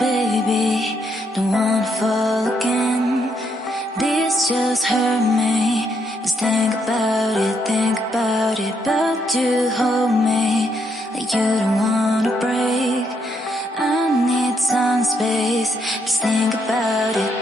me, baby, don't wanna fall again. This just hurt me. Just think about it, but you hold me like you don't wanna break. I need some space, just think about it.